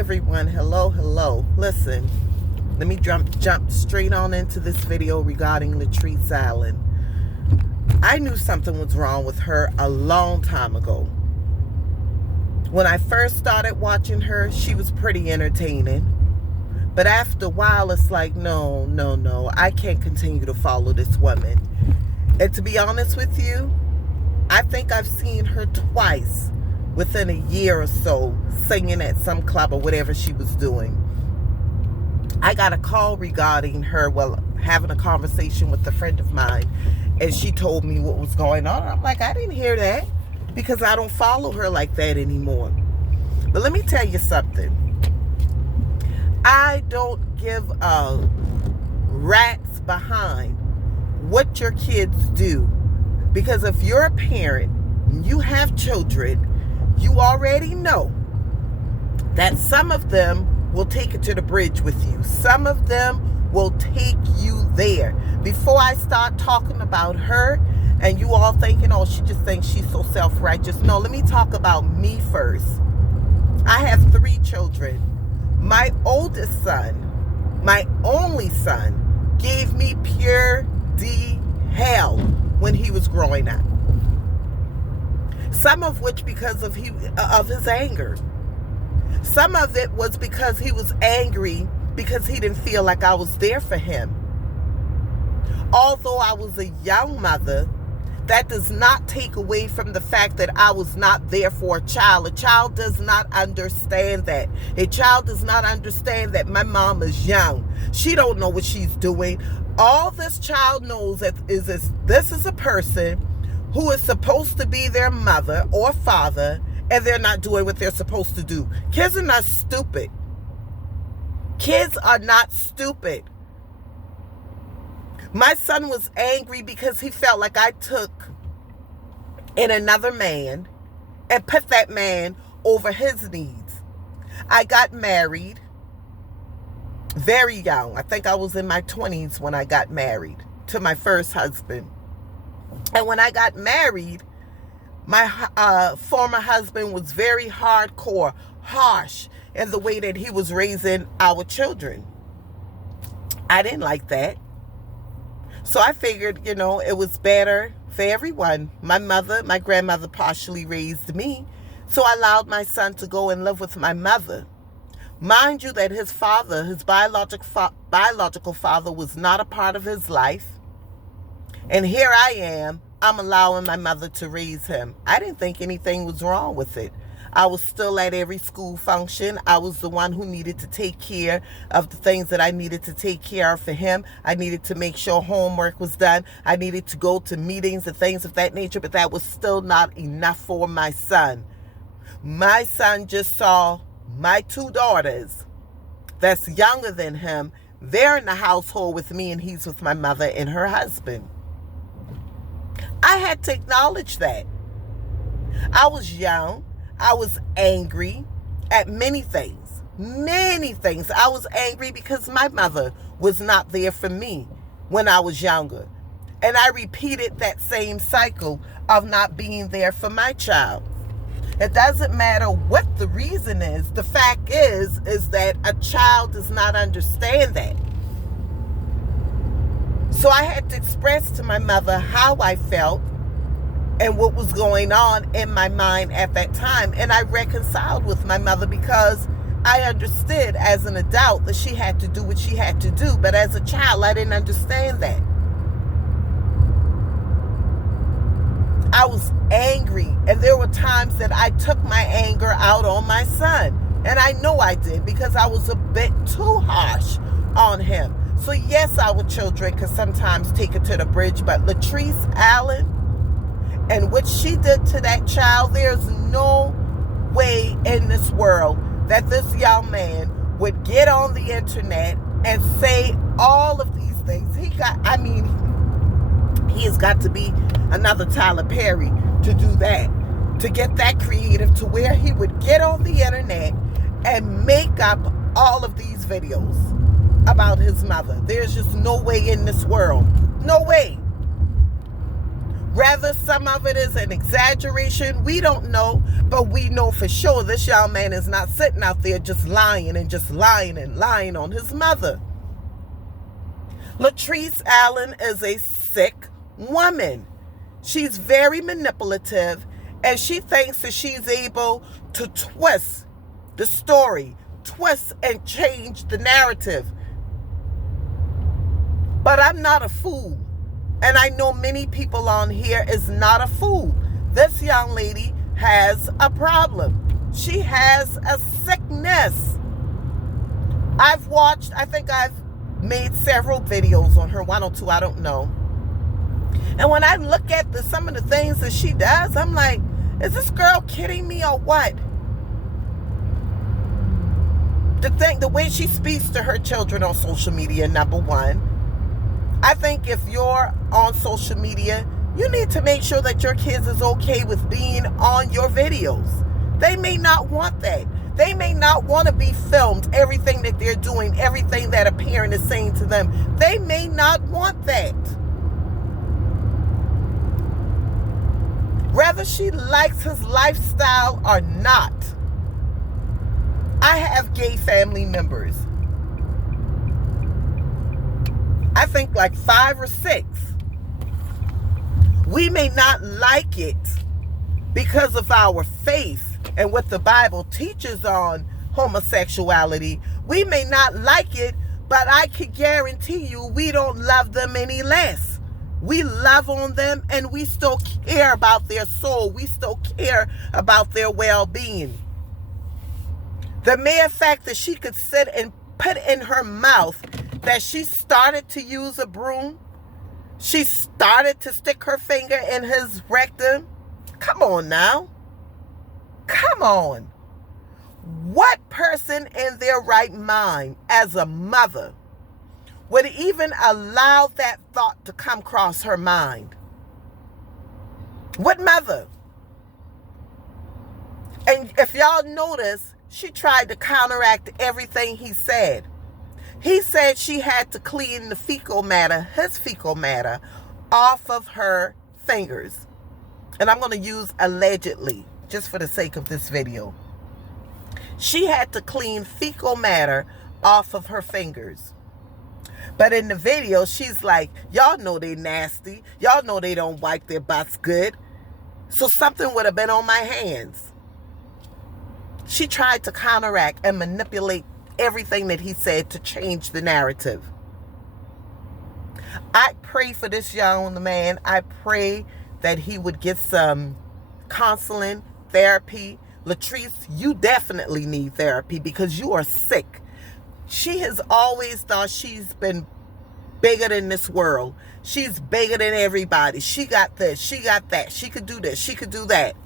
everyone. Hello. Listen, let me jump straight on into this video regarding Latrese Allen. I knew something was wrong with her a long time ago. When I first started watching her, she was pretty entertaining. But after a while, it's like, no, I can't continue to follow this woman. And to be honest with you, I think I've seen her twice within a year or so singing at some club or whatever she was doing. I got a call regarding her, having a conversation with a friend of mine, and she told me what was going on. I'm like, I didn't hear that because I don't follow her like that anymore. But let me tell you something. I don't give a rat's behind what your kids do, because if you're a parent and you have children, you already know that some of them will take it to the bridge with you. Some of them will take you there. Before I start talking about her and you all thinking, oh, she just thinks she's so self-righteous. No, let me talk about me first. I have 3 children. My oldest son, my only son, gave me pure hell when he was growing up. Some of which because of his anger. Some of it was because he was angry because he didn't feel like I was there for him. Although I was a young mother, that does not take away from the fact that I was not there for a child. A child does not understand that. A child does not understand that my mom is young. She don't know what she's doing. All this child knows is this is a person who is supposed to be their mother or father, and they're not doing what they're supposed to do. Kids are not stupid. Kids are not stupid. My son was angry because he felt like I took in another man and put that man over his needs. I got married very young. I think I was in my 20s when I got married to my first husband. And when I got married, my former husband was very hardcore, harsh in the way that he was raising our children. I didn't like that. So I figured, it was better for everyone. My grandmother partially raised me. So I allowed my son to go and live with my mother. Mind you that his father, his biological father, was not a part of his life. And here I am, I'm allowing my mother to raise him. I didn't think anything was wrong with it. I was still at every school function. I was the one who needed to take care of the things that I needed to take care of for him. I needed to make sure homework was done. I needed to go to meetings and things of that nature, but that was still not enough for my son. My son just saw my 2 daughters that's younger than him. They're in the household with me, and he's with my mother and her husband. I had to acknowledge that. I was young. I was angry at many things. I was angry because my mother was not there for me when I was younger. And I repeated that same cycle of not being there for my child. It doesn't matter what the reason is. The fact is that a child does not understand that. So I had to express to my mother how I felt and what was going on in my mind at that time. And I reconciled with my mother because I understood as an adult that she had to do what she had to do. But as a child, I didn't understand that. I was angry, and there were times that I took my anger out on my son. And I know I did because I was a bit too harsh on him. So yes, our children can sometimes take it to the bridge, but Latrese Allen and what she did to that child, there's no way in this world that this young man would get on the internet and say all of these things. He has got to be another Tyler Perry to do that, to get that creative to where he would get on the internet and make up all of these videos about his mother. There's just no way in this world. No way. Whether some of it is an exaggeration, we don't know, but we know for sure this young man is not sitting out there just lying and just lying and lying on his mother. Latrese Allen is a sick woman. She's very manipulative, and she thinks that she's able to twist the story, twist and change the narrative. But I'm not a fool. And I know many people on here is not a fool. This young lady has a problem. She has a sickness. I think I've made several videos on her, one or two, I don't know. And when I look at some of the things that she does, I'm like, is this girl kidding me or what? The way she speaks to her children on social media, number one. I think if you're on social media, you need to make sure that your kids is okay with being on your videos. They may not want that. They may not want to be filmed, everything that they're doing, everything that a parent is saying to them. They may not want that. Whether she likes his lifestyle or not. I have gay family members. I think like 5 or 6. We may not like it because of our faith and what the Bible teaches on homosexuality. We may not like it, but I can guarantee you we don't love them any less. We love on them, and we still care about their soul. We still care about their well-being. The mere fact that she could sit and put in her mouth that she started to use a broom, she started to stick her finger in his rectum. Come on now. Come on. What person in their right mind as a mother would even allow that thought to come across her mind? What mother? And if y'all notice, she tried to counteract everything he said. He said she had to clean the fecal matter, his fecal matter, off of her fingers. And I'm going to use allegedly, just for the sake of this video. She had to clean fecal matter off of her fingers. But in the video, she's like, y'all know they nasty. Y'all know they don't wipe their butts good. So something would have been on my hands. She tried to counteract and manipulate everything that he said to change the narrative. I pray for this young man. I pray that he would get some counseling, therapy. Latrice, you definitely need therapy because you are sick. She has always thought she's been bigger than this world. She's bigger than everybody. She got this, she got that. She could do this, she could do that.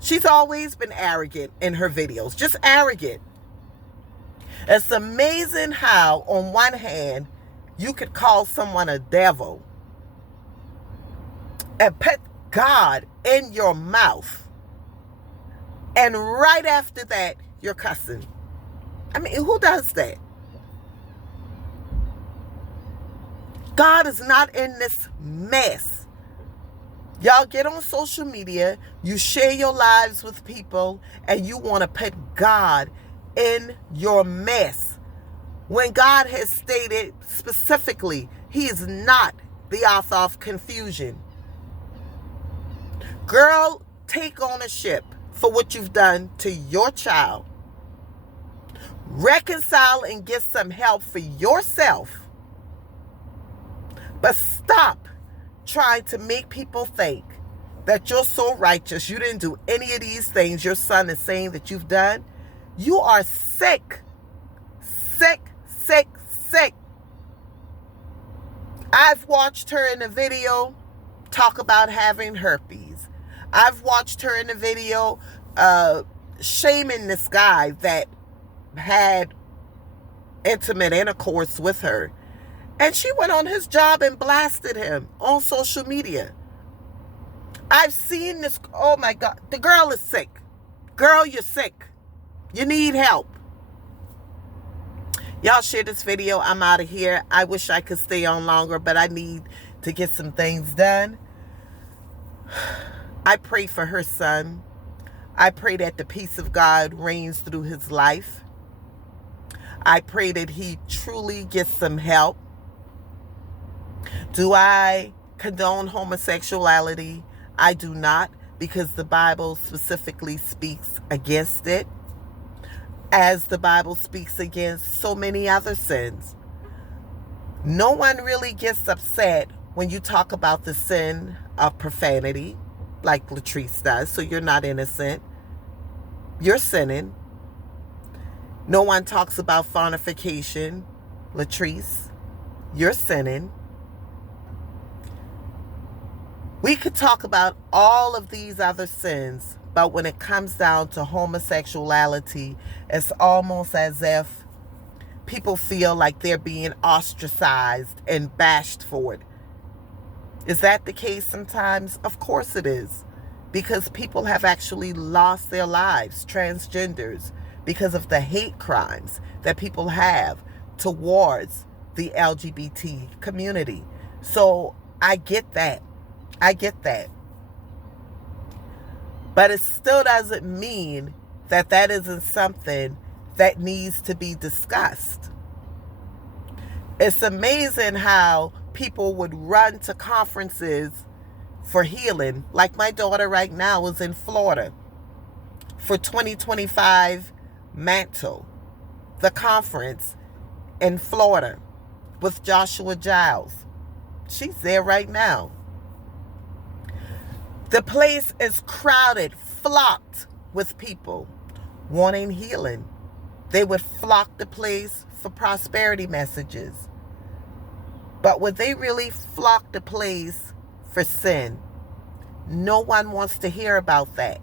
She's always been arrogant in her videos, just arrogant. It's amazing how, on one hand, you could call someone a devil and put God in your mouth, and right after that, you're cussing. I mean, who does that? God is not in this mess. Y'all get on social media, you share your lives with people, and you want to put God in your mess. When God has stated specifically, He is not the author of confusion. Girl, take ownership for what you've done to your child. Reconcile and get some help for yourself. But stop trying to make people think that you're so righteous. You didn't do any of these things your son is saying that you've done. You are sick. Sick, sick, sick. I've watched her in a video talk about having herpes. I've watched her in a video shaming this guy that had intimate intercourse with her. And she went on his job and blasted him on social media. I've seen this. Oh my God. The girl is sick. Girl, you're sick. You need help. Y'all share this video. I'm out of here. I wish I could stay on longer, but I need to get some things done. I pray for her son. I pray that the peace of God reigns through his life. I pray that he truly gets some help. Do I condone homosexuality? I do not, because the Bible specifically speaks against it, as the Bible speaks against so many other sins. No one really gets upset when you talk about the sin of profanity, like Latrice does, so you're not innocent. You're sinning. No one talks about fornication. Latrice, you're sinning. We could talk about all of these other sins, but when it comes down to homosexuality, it's almost as if people feel like they're being ostracized and bashed for it. Is that the case sometimes? Of course it is. Because people have actually lost their lives, transgenders, because of the hate crimes that people have towards the LGBT community. So I get that. I get that. But it still doesn't mean that that isn't something that needs to be discussed. It's amazing how people would run to conferences for healing. Like my daughter right now is in Florida for 2025 Mantle, the conference in Florida with Joshua Giles. She's there right now. The place is crowded, flocked with people wanting healing. They would flock the place for prosperity messages. But would they really flock the place for sin? No one wants to hear about that.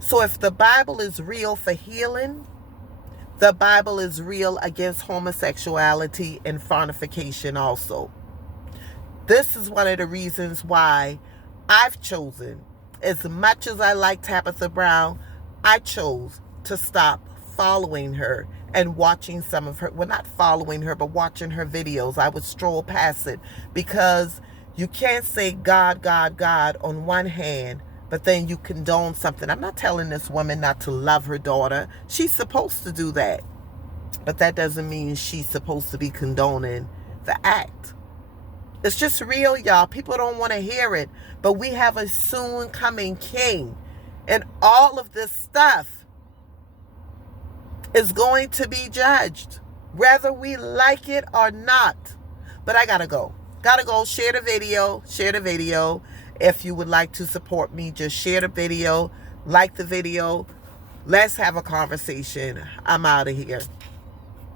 So if the Bible is real for healing, the Bible is real against homosexuality and fornication also. This is one of the reasons why I've chosen, as much as I like Tabitha Brown, I chose to stop following her and watching some of her, well, not following her, but watching her videos. I would stroll past it because you can't say God, God, God on one hand, but then you condone something. I'm not telling this woman not to love her daughter. She's supposed to do that. But that doesn't mean she's supposed to be condoning the act. It's just real, y'all. People don't want to hear it. But we have a soon coming king. And all of this stuff is going to be judged, whether we like it or not. But I gotta go. Gotta go. Share the video. Share the video. If you would like to support me, just share the video. Like the video. Let's have a conversation. I'm out of here.